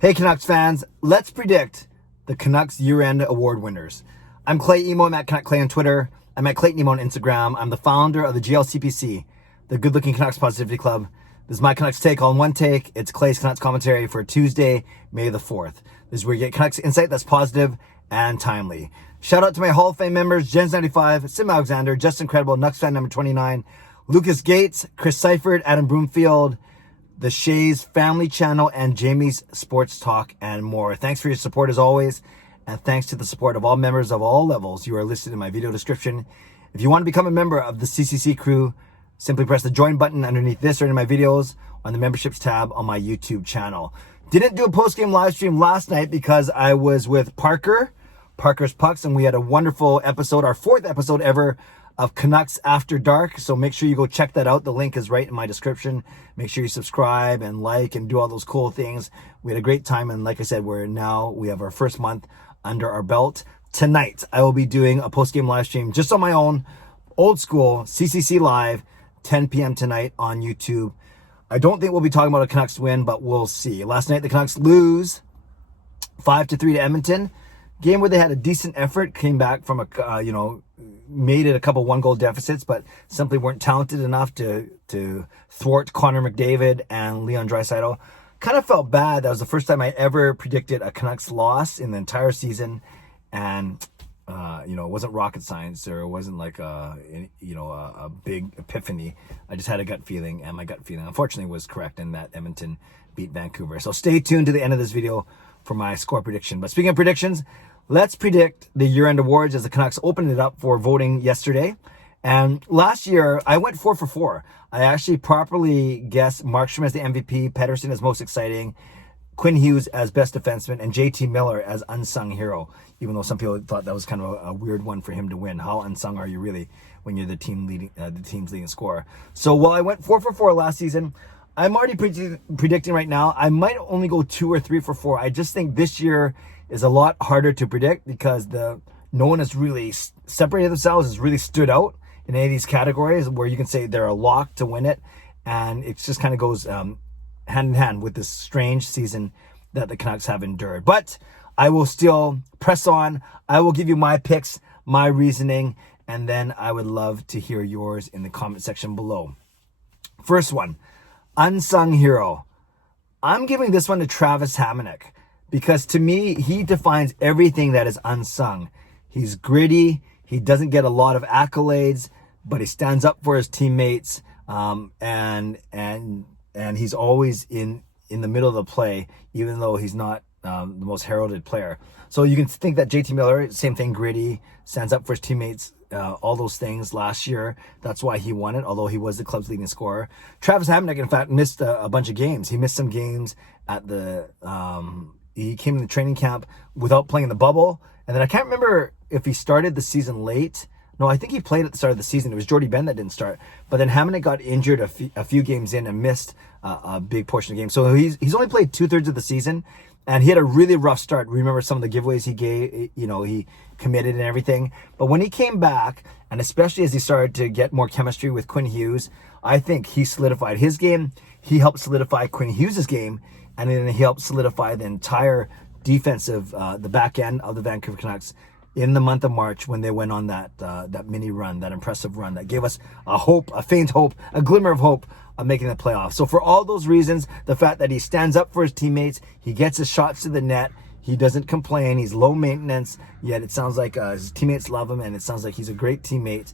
Hey Canucks fans, let's predict the Canucks year-end award winners. I'm Clay Emo, I'm at Canuck Clay on Twitter. I'm at Clayton Emo on Instagram. I'm the founder of the GLCPC, the Good Looking Canucks Positivity Club. This is my Canucks take all in one take. It's Clay's Canucks commentary for Tuesday, May the 4th. This is where you get Canucks insight that's positive and timely. Shout out to my Hall of Fame members, Jens95, Simalexander, Justin Credible, nucksfan number 29, Lucas Gates, Chris Seifried, Adam Broomfield, the Shea's Family Channel, and Jamie's Sports Talk, and more. Thanks for your support as always, and thanks to the support of all members of all levels. You are listed in my video description. If you want to become a member of the CCC Crew, simply press the join button underneath this or in my videos on the memberships tab on my YouTube channel. Didn't do a post-game live stream last night because I was with ParkersPucks, and we had a wonderful episode, our 4th episode ever of Canucks After Dark. So make sure you go check that out. The link is right in my description. Make sure you subscribe and like and do all those cool things. We had a great time, and like I said, we have our first month under our belt. Tonight, I will be doing a post-game live stream just on my own, old school, CCC Live, 10 p.m. tonight on YouTube. I don't think we'll be talking about a Canucks win, but we'll see. Last night, the Canucks lose 5-3 to Edmonton. Game where they had a decent effort, came back from made it a couple one-goal deficits, but simply weren't talented enough to thwart Connor McDavid and Leon Draisaitl. Kind of felt bad. That was the first time I ever predicted a Canucks loss in the entire season, and it wasn't rocket science, or it wasn't like a big epiphany. I just had a gut feeling, and my gut feeling, unfortunately, was correct, in that Edmonton beat Vancouver. So stay tuned to the end of this video for my score prediction. But speaking of predictions, let's predict the year-end awards as the Canucks opened it up for voting yesterday. And last year, I went 4 for 4. I actually properly guessed Markstrom as the MVP, Pettersson as most exciting, Quinn Hughes as best defenseman, and JT Miller as unsung hero, even though some people thought that was kind of a weird one for him to win. How unsung are you really when you're the team's leading scorer? So while I went 4 for 4 last season, I'm already predicting right now, I might only go 2 or 3 for 4. I just think this year is a lot harder to predict because no one has really separated themselves, has really stood out in any of these categories where you can say they're a lock to win it. And it just kind of goes hand in hand with this strange season that the Canucks have endured. But I will still press on. I will give you my picks, my reasoning, and then I would love to hear yours in the comment section below. First one, Unsung Hero. I'm giving this one to Travis Hamonic because to me, he defines everything that is unsung. He's gritty. He doesn't get a lot of accolades, but he stands up for his teammates, and he's always in the middle of the play, even though he's not the most heralded player. So you can think that JT Miller, same thing, gritty, stands up for his teammates, all those things last year. That's why he won it, although he was the club's leading scorer. Travis Hamonic, in fact, missed a bunch of games. He missed some games at he came in the training camp without playing in the bubble. And then I can't remember if he started the season late. No, I think he played at the start of the season. It was Jordy Ben that didn't start. But then Hamonic got injured a few games in and missed a big portion of the game. So he's only played 2/3 of the season. And he had a really rough start. Remember some of the giveaways he gave, he committed and everything. But when he came back, and especially as he started to get more chemistry with Quinn Hughes, I think he solidified his game. He helped solidify Quinn Hughes' game. And then he helped solidify the entire defensive, the back end of the Vancouver Canucks in the month of March when they went on that mini run, that impressive run that gave us a faint hope, a glimmer of hope of making the playoffs. So for all those reasons, the fact that he stands up for his teammates, he gets his shots to the net, he doesn't complain, he's low maintenance, yet it sounds like his teammates love him, and it sounds like he's a great teammate,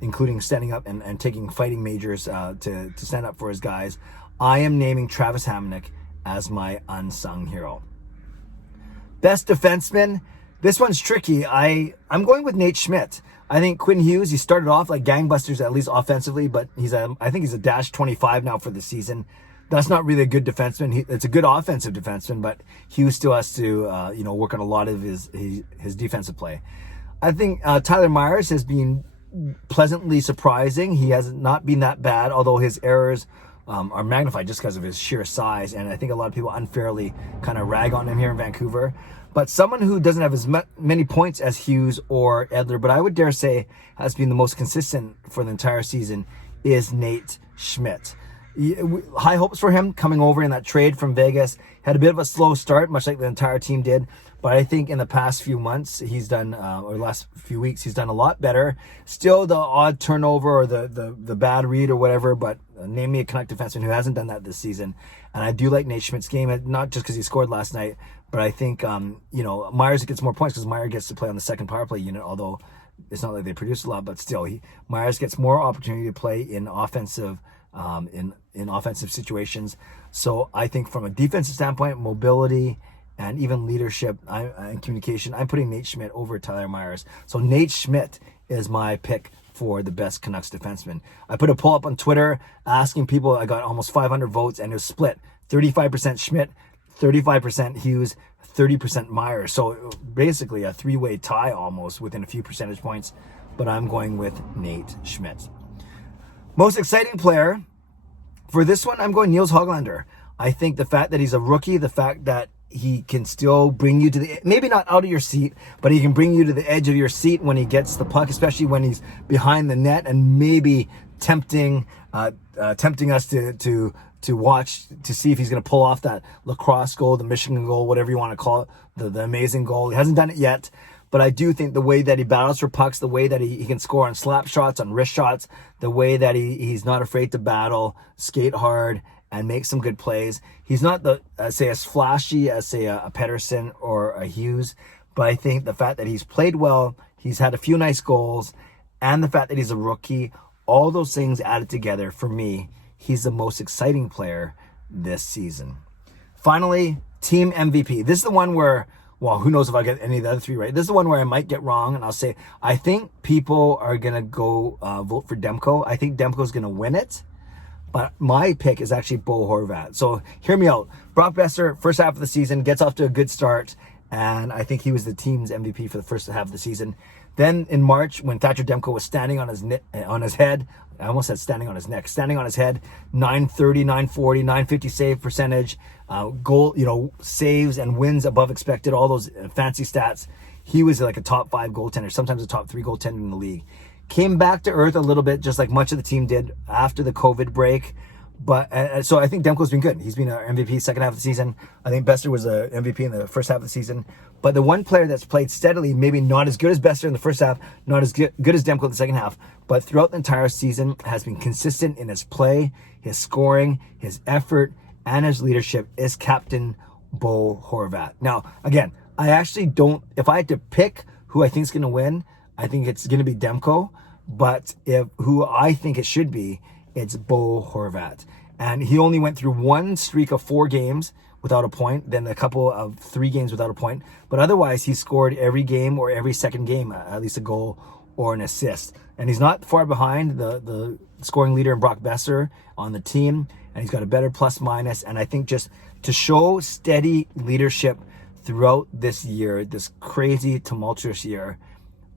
including standing up and taking fighting majors to stand up for his guys. I am naming Travis Hamonic as my unsung hero. Best defenseman. This one's tricky. I'm going with Nate Schmidt. I think Quinn Hughes, he started off like gangbusters, at least offensively, but I think he's a -25 now for the season. That's not really a good defenseman. It's a good offensive defenseman, but Hughes still has to work on a lot of his defensive play. I think Tyler Myers has been pleasantly surprising. He has not been that bad, although his errors are magnified just because of his sheer size, and I think a lot of people unfairly kind of rag on him here in Vancouver. But someone who doesn't have as many points as Hughes or Edler, but I would dare say has been the most consistent for the entire season, is Nate Schmidt. high hopes for him coming over in that trade from Vegas. Had a bit of a slow start, much like the entire team did. But I think in the past few months, he's done, or last few weeks, he's done a lot better. Still the odd turnover or the bad read or whatever, but name me a Canuck defenseman who hasn't done that this season. And I do like Nate Schmidt's game, not just because he scored last night, but I think, Myers gets more points because Myers gets to play on the second power play unit, although it's not like they produce a lot, but still, Myers gets more opportunity to play in offensive in offensive situations. So I think from a defensive standpoint, mobility and even leadership and communication, I'm putting Nate Schmidt over Tyler Myers. So Nate Schmidt is my pick for the best Canucks defenseman. I put a poll up on Twitter asking people. I got almost 500 votes, and it was split 35% Schmidt, 35% Hughes, 30% Myers. So basically a three-way tie almost within a few percentage points, but I'm going with Nate Schmidt. Most exciting player for this one, I'm going Nils Hoglander. I think the fact that he's a rookie, the fact that he can still bring you to the, maybe not out of your seat, but he can bring you to the edge of your seat when he gets the puck, especially when he's behind the net, and maybe tempting us to watch to see if he's going to pull off that lacrosse goal, the Michigan goal, whatever you want to call it, the amazing goal. He hasn't done it yet, but I do think the way that he battles for pucks, the way that he can score on slap shots, on wrist shots, the way that he's not afraid to battle, skate hard, and make some good plays. He's not as flashy as a Pettersson or a Hughes, but I think the fact that he's played well, he's had a few nice goals, and the fact that he's a rookie, all those things added together, for me, he's the most exciting player this season. Finally, team MVP. This is the one where, well, who knows if I get any of the other three right. This is the one where I might get wrong, and I'll say, I think people are going to go vote for Demko. I think Demko's going to win it. But my pick is actually Bo Horvat. So hear me out. Brock Besser, first half of the season, gets off to a good start. And I think he was the team's MVP for the first half of the season. Then in March, when Thatcher Demko was standing on his head, I almost said standing on his neck, standing on his head, 930, 940, 950 save percentage, goal, saves and wins above expected, all those fancy stats. He was like a top 5 goaltender, sometimes a top 3 goaltender in the league. Came back to earth a little bit, just like much of the team did after the COVID break. But so I think Demko's been good. He's been our MVP second half of the season. I think Besser was a MVP in the first half of the season. But the one player that's played steadily, maybe not as good as Besser in the first half, not as good as Demko in the second half, but throughout the entire season has been consistent in his play, his scoring, his effort, and his leadership, is Captain Bo Horvat. Now, again, I actually don't, if I had to pick who I think is going to win, I think it's going to be Demko. But who I think it should be, it's Bo Horvat. And he only went through one streak of 4 games without a point, then a couple of 3 games without a point. But otherwise, he scored every game or every second game, at least a goal or an assist. And he's not far behind the scoring leader in Brock Besser on the team. And he's got a better plus minus. And I think just to show steady leadership throughout this year, this crazy, tumultuous year,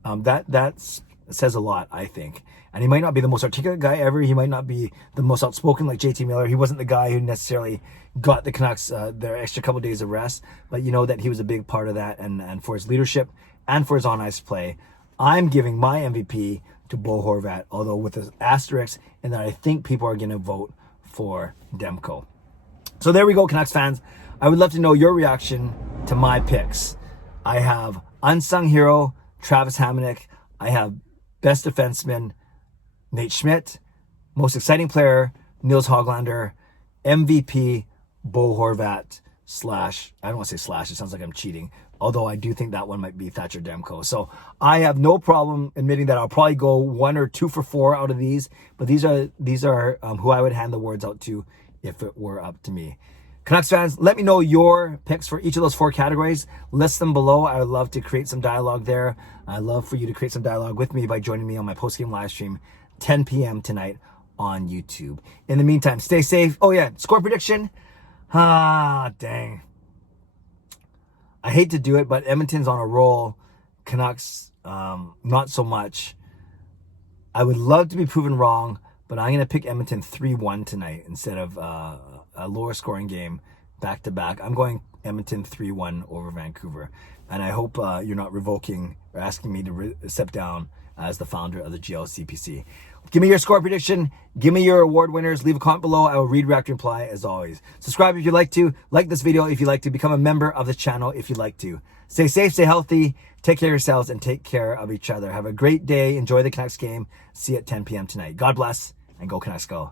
that says a lot, I think. And he might not be the most articulate guy ever. He might not be the most outspoken like JT Miller. He wasn't the guy who necessarily got the Canucks their extra couple days of rest. But you know that he was a big part of that. And for his leadership and for his on-ice play, I'm giving my MVP to Bo Horvat, although with an asterisk, and that I think people are going to vote for Demko. So there we go, Canucks fans. I would love to know your reaction to my picks. I have Unsung Hero, Travis Hamonic. I have Best Defenseman, Nate Schmidt. Most exciting player, Nils Hoglander. MVP, Bo Horvat. I don't want to say slash, it sounds like I'm cheating. Although I do think that one might be Thatcher Demko. So I have no problem admitting that I'll probably go 1 or 2 for 4 out of these. But these are who I would hand the awards out to if it were up to me. Canucks fans, let me know your picks for each of those 4 categories. List them below. I would love to create some dialogue there. I'd love for you to create some dialogue with me by joining me on my post-game live stream, 10 p.m. tonight on YouTube. In the meantime, stay safe. Oh yeah, score prediction. Dang. I hate to do it, but Edmonton's on a roll. Canucks, not so much. I would love to be proven wrong, but I'm going to pick Edmonton 3-1 tonight instead of a lower scoring game back-to-back. I'm going Edmonton 3-1 over Vancouver. And I hope you're not revoking or asking me to step down as the founder of the GLCPC. Give me your score prediction. Give me your award winners. Leave a comment below. I will read, react, and reply as always. Subscribe if you'd like to. Like this video if you'd like to. Become a member of the channel if you'd like to. Stay safe, stay healthy. Take care of yourselves and take care of each other. Have a great day. Enjoy the Canucks game. See you at 10 p.m. tonight. God bless and go Canucks go.